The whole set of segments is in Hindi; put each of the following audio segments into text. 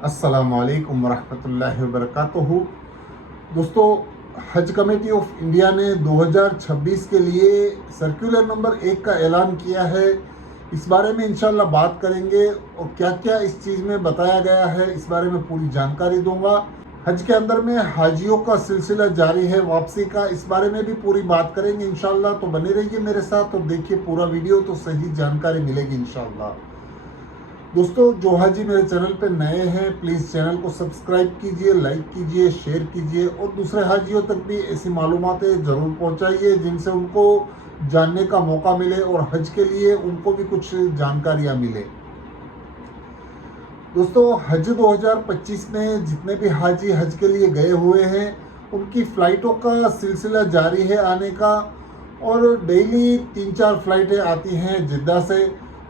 अस्सलामुअलैकुम वरहमतुल्लाहि वबरकातुहू। दोस्तों, हज कमेटी ऑफ इंडिया ने 2026 के लिए सर्कुलर नंबर 1 का ऐलान किया है। इस बारे में इंशाल्लाह बात करेंगे और क्या क्या इस चीज़ में बताया गया है इस बारे में पूरी जानकारी दूंगा। हज के अंदर में हाजियों का सिलसिला जारी है वापसी का, इस बारे में भी पूरी बात करेंगे इंशाल्लाह। तो बने रहिए मेरे साथ और देखिए पूरा वीडियो, तो सही जानकारी मिलेगी इंशाल्लाह। दोस्तों, जो हाजी मेरे चैनल पे नए हैं प्लीज़ चैनल को सब्सक्राइब कीजिए, लाइक कीजिए, शेयर कीजिए और दूसरे हाजियों तक भी ऐसी मालूमातें ज़रूर पहुंचाइए जिनसे उनको जानने का मौका मिले और हज के लिए उनको भी कुछ जानकारियां मिले। दोस्तों, हज 2025 में जितने भी हाजी हज के लिए गए हुए हैं उनकी फ़्लाइटों का सिलसिला जारी है आने का, और डेली 3-4 फ़्लाइटें आती हैं जिद्दा से।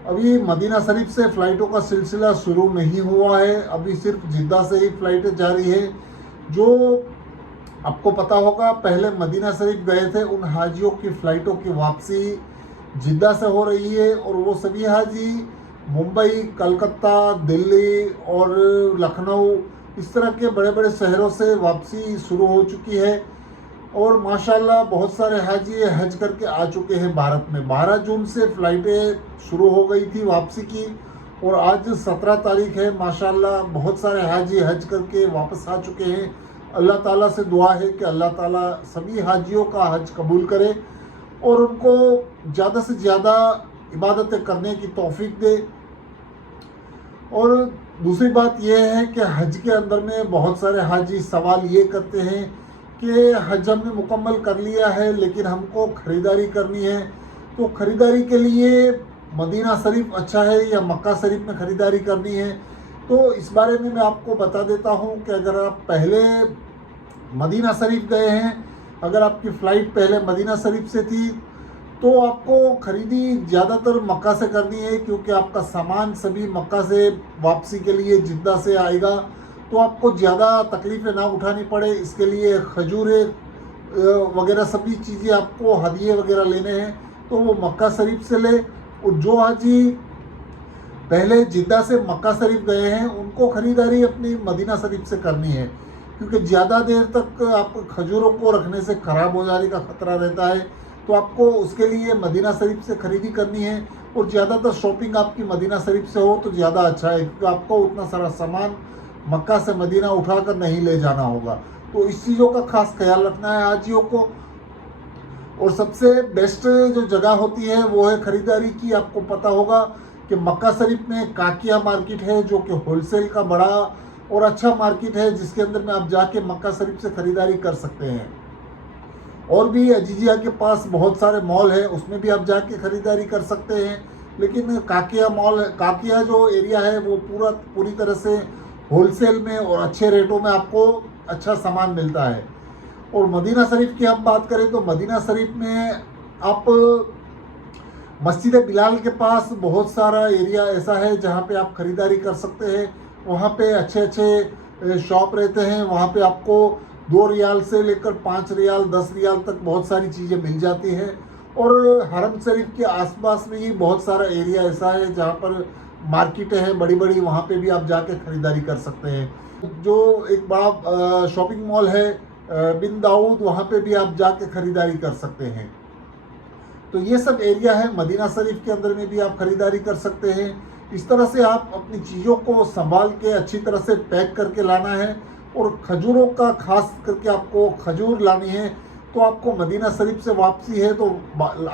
अभी मदीना शरीफ से फ़्लाइटों का सिलसिला शुरू नहीं हुआ है, अभी सिर्फ जिद्दा से ही फ़्लाइटें जारी है। जो आपको पता होगा पहले मदीना शरीफ गए थे उन हाजियों की फ़्लाइटों की वापसी जिद्दा से हो रही है, और वो सभी हाजी मुंबई, कलकत्ता, दिल्ली और लखनऊ इस तरह के बड़े बड़े शहरों से वापसी शुरू हो चुकी है। और माशाल्लाह बहुत सारे हाजी हज करके आ चुके हैं भारत में। 12 जून से फ़्लाइटें शुरू हो गई थी वापसी की, और आज 17 तारीख है। माशाल्लाह बहुत सारे हाजी हज करके वापस आ चुके हैं। अल्लाह ताला से दुआ है कि अल्लाह ताला सभी हाजियों का हज कबूल करे और उनको ज़्यादा से ज़्यादा इबादतें करने की तौफीक दे। और दूसरी बात यह है कि हज के अंदर में बहुत सारे हाजी सवाल ये करते हैं कि हज हमने मुकम्मल कर लिया है लेकिन हमको ख़रीदारी करनी है, तो ख़रीदारी के लिए मदीना शरीफ अच्छा है या मक्का शरीफ में ख़रीदारी करनी है। तो इस बारे में मैं आपको बता देता हूँ कि अगर आप पहले मदीना शरीफ गए हैं, अगर आपकी फ़्लाइट पहले मदीना शरीफ से थी तो आपको ख़रीदी ज़्यादातर मक्का से करनी है, क्योंकि आपका सामान सभी मक्का से वापसी के लिए जिद्दा से आएगा, तो आपको ज़्यादा तकलीफ़ें ना उठानी पड़े। इसके लिए खजूरें वगैरह सभी चीज़ें आपको हदिये वगैरह लेने हैं तो वो मक्का शरीफ से ले। और जो हाजी पहले जिद्दा से मक्का शरीफ गए हैं उनको ख़रीदारी अपनी मदीना शरीफ से करनी है, क्योंकि ज़्यादा देर तक आप खजूरों को रखने से ख़राब हो जाने का ख़तरा रहता है। तो आपको उसके लिए मदीना शरीफ से ख़रीदी करनी है, और ज़्यादातर शॉपिंग आपकी मदीना शरीफ से हो तो ज़्यादा अच्छा है, क्योंकि आपको उतना सारा सामान मक्का से मदीना उठाकर नहीं ले जाना होगा। तो इस चीज़ों का खास ख्याल रखना है हाजियों को। और सबसे बेस्ट जो जगह होती है वो है ख़रीदारी की, आपको पता होगा कि मक्का शरीफ में काकिया मार्केट है जो कि होलसेल का बड़ा और अच्छा मार्केट है, जिसके अंदर में आप जाके मक्का शरीफ से ख़रीदारी कर सकते हैं। और भी अजीजिया के पास बहुत सारे मॉल है, उसमें भी आप जाके ख़रीदारी कर सकते हैं। लेकिन काकिया मॉल, काकिया जो एरिया है वो पूरी तरह से होलसेल में और अच्छे रेटों में आपको अच्छा सामान मिलता है। और मदीना शरीफ की हम बात करें तो मदीना शरीफ में आप मस्जिद बिलाल के पास बहुत सारा एरिया ऐसा है जहाँ पे आप ख़रीदारी कर सकते हैं। वहाँ पे अच्छे अच्छे शॉप रहते हैं, वहाँ पे आपको 2 रियाल से लेकर 5 रियाल 10 रियाल तक बहुत सारी चीज़ें मिल जाती हैं। और हरम शरीफ के आसपास में ही बहुत सारा एरिया ऐसा है जहाँ पर मार्केटें हैं बड़ी बड़ी, वहाँ पे भी आप जाके ख़रीदारी कर सकते हैं। जो एक बड़ा शॉपिंग मॉल है बिन दाऊद, वहाँ पे भी आप जाके ख़रीदारी कर सकते हैं। तो ये सब एरिया है मदीना शरीफ के अंदर में भी आप ख़रीदारी कर सकते हैं। इस तरह से आप अपनी चीज़ों को संभाल के अच्छी तरह से पैक करके लाना है। और खजूरों का खास करके आपको खजूर लानी है, तो आपको मदीना शरीफ से वापसी है तो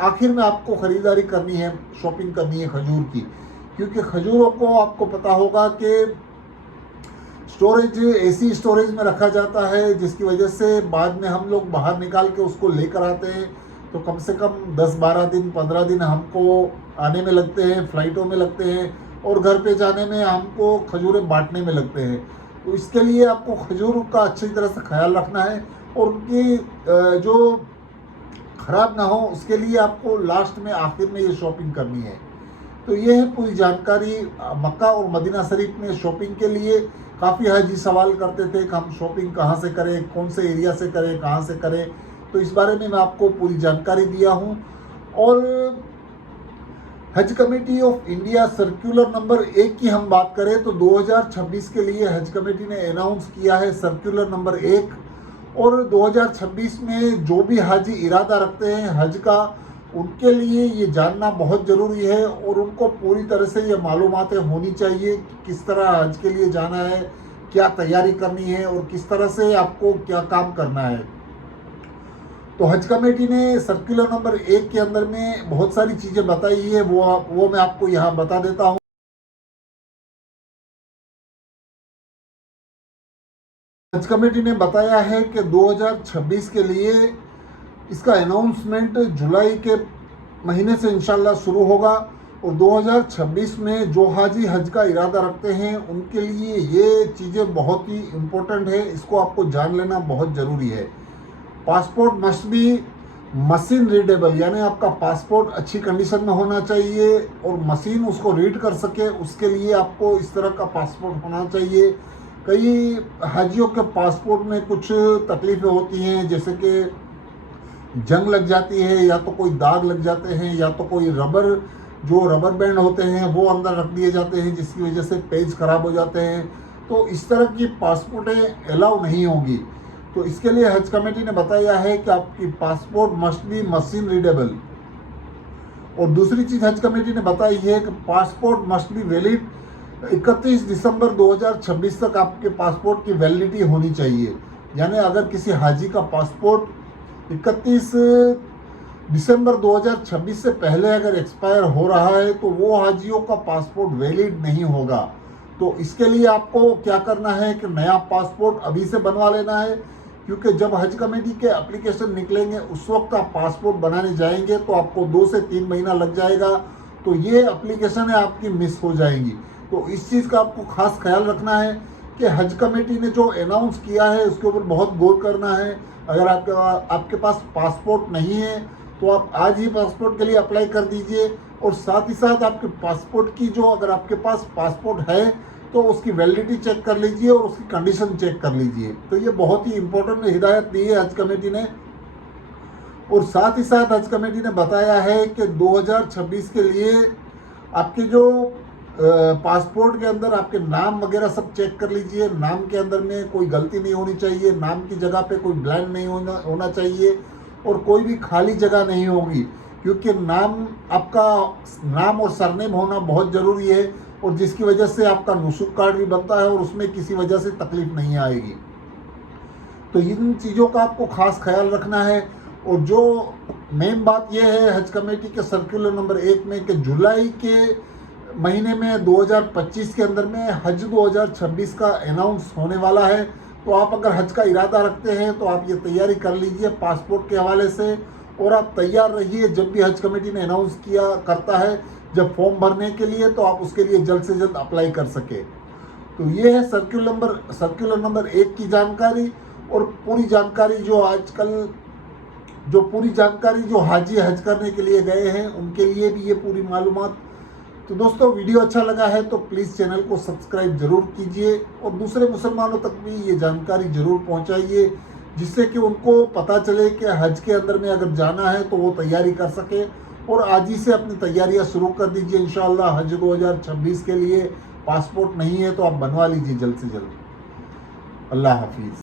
आखिर में आपको ख़रीदारी करनी है, शॉपिंग करनी है खजूर की, क्योंकि खजूरों को आपको पता होगा कि स्टोरेज ऐसी स्टोरेज में रखा जाता है जिसकी वजह से बाद में हम लोग बाहर निकाल के उसको लेकर आते हैं तो कम से कम 10-12 दिन 15 दिन हमको आने में लगते हैं, फ़्लाइटों में लगते हैं, और घर पे जाने में हमको खजूरें बांटने में लगते हैं। तो इसके लिए आपको खजूर का अच्छी तरह से ख्याल रखना है, और उनकी जो ख़राब ना हो उसके लिए आपको लास्ट में आखिर में ये शॉपिंग करनी है। तो ये है पूरी जानकारी मक्का और मदीना शरीफ में शॉपिंग के लिए। काफ़ी हाजी सवाल करते थे कि हम शॉपिंग कहाँ से करें, कौन से एरिया से करें, कहाँ से करें, तो इस बारे में मैं आपको पूरी जानकारी दिया हूँ। और हज committee of India circular number 1 की हम बात करें तो 2026 के लिए हज कमेटी ने अनाउंस किया है सर्कुलर नंबर 1। और 2026 में जो भी हाजी इरादा रखते हैं हज का, उनके लिए ये जानना बहुत ज़रूरी है और उनको पूरी तरह से ये मालूमातें होनी चाहिए कि किस तरह हज के लिए जाना है, क्या तैयारी करनी है और किस तरह से आपको क्या काम करना है। तो हज कमेटी ने सर्कुलर नंबर 1 के अंदर में बहुत सारी चीज़ें बताई है, वो मैं आपको यहाँ बता देता हूँ। हज कमेटी ने बताया है कि 2026 के लिए इसका अनाउंसमेंट जुलाई के महीने से इंशाल्लाह शुरू होगा और 2026 में जो हाजी हज का इरादा रखते हैं उनके लिए ये चीज़ें बहुत ही इम्पोर्टेंट है, इसको आपको जान लेना बहुत ज़रूरी है। Passport must be machine readable, यानी आपका पासपोर्ट अच्छी कंडीशन में होना चाहिए और मशीन उसको रीड कर सके, उसके लिए आपको इस तरह का पासपोर्ट होना चाहिए। कई हाजियों के पासपोर्ट में कुछ तकलीफ़ें होती हैं, जैसे कि जंग लग जाती है या तो कोई दाग लग जाते हैं या तो कोई रबर बैंड होते हैं वो अंदर रख दिए जाते हैं, जिसकी वजह से पेज ख़राब हो जाते हैं। तो इस तरह की पासपोर्टें अलाउ नहीं होंगी। तो इसके लिए हज कमेटी ने बताया है कि आपकी passport must be machine readable. और दूसरी चीज़ हज कमेटी ने बताई है कि पासपोर्ट मस्ट बी वैलिड 31 दिसंबर 2026 तक आपके पासपोर्ट की वैलिडिटी होनी चाहिए। यानी अगर किसी हाजी का पासपोर्ट 31 दिसंबर 2026 से पहले अगर एक्सपायर हो रहा है तो वो हाजियों का पासपोर्ट वैलिड नहीं होगा। तो इसके लिए आपको क्या करना है कि नया पासपोर्ट अभी से बनवा लेना है, क्योंकि जब हज कमेटी के एप्लीकेशन निकलेंगे उस वक्त आप पासपोर्ट बनाने जाएंगे तो आपको 2 से 3 महीना लग जाएगा। तो ये एप्लीकेशन है आपकी मिस हो जाएंगी। तो इस चीज़ का आपको खास ख्याल रखना है कि हज कमेटी ने जो अनाउंस किया है उसके ऊपर बहुत गौर करना है। अगर आपके पास पासपोर्ट नहीं है तो आप आज ही पासपोर्ट के लिए अप्लाई कर दीजिए और साथ ही साथ आपके पासपोर्ट की जो, अगर आपके पास पासपोर्ट है तो उसकी वैलिडिटी चेक कर लीजिए और उसकी कंडीशन चेक कर लीजिए। तो ये बहुत ही इंपॉर्टेंट हिदायत दी है हज कमेटी ने। और साथ ही साथ हज कमेटी ने बताया है कि 2026 के लिए आपके जो पासपोर्ट के अंदर आपके नाम वगैरह सब चेक कर लीजिए। नाम के अंदर में कोई गलती नहीं होनी चाहिए, नाम की जगह पे कोई ब्लैंक नहीं होना चाहिए और कोई भी खाली जगह नहीं होगी, क्योंकि आपका नाम और सरनेम होना बहुत ज़रूरी है और जिसकी वजह से आपका नुसुक कार्ड भी बनता है और उसमें किसी वजह से तकलीफ नहीं आएगी। तो इन चीज़ों का आपको खास ख्याल रखना है। और जो मेन बात यह है हज कमेटी के सर्कुलर नंबर 1 में कि जुलाई के महीने में 2025 के अंदर में हज 2026 का अनाउंस होने वाला है। तो आप अगर हज का इरादा रखते हैं तो आप ये तैयारी कर लीजिए पासपोर्ट के हवाले से और आप तैयार रहिए। जब भी हज कमेटी ने अनाउंस करता है जब फॉर्म भरने के लिए, तो आप उसके लिए जल्द से जल्द अप्लाई कर सके। तो ये है सर्कुलर नंबर 1 की जानकारी। और पूरी जानकारी जो हाजी हज करने के लिए गए हैं उनके लिए भी ये पूरी मालूमात। तो दोस्तों वीडियो अच्छा लगा है तो प्लीज़ चैनल को सब्सक्राइब ज़रूर कीजिए और दूसरे मुसलमानों तक भी ये जानकारी ज़रूर पहुंचाइए, जिससे कि उनको पता चले कि हज के अंदर में अगर जाना है तो वो तैयारी कर सके। और आज ही से अपनी तैयारियां शुरू कर दीजिए इंशाअल्लाह। हज 2026 के लिए पासपोर्ट नहीं है तो आप बनवा लीजिए जल्द से जल्द। अल्लाह हाफिज़।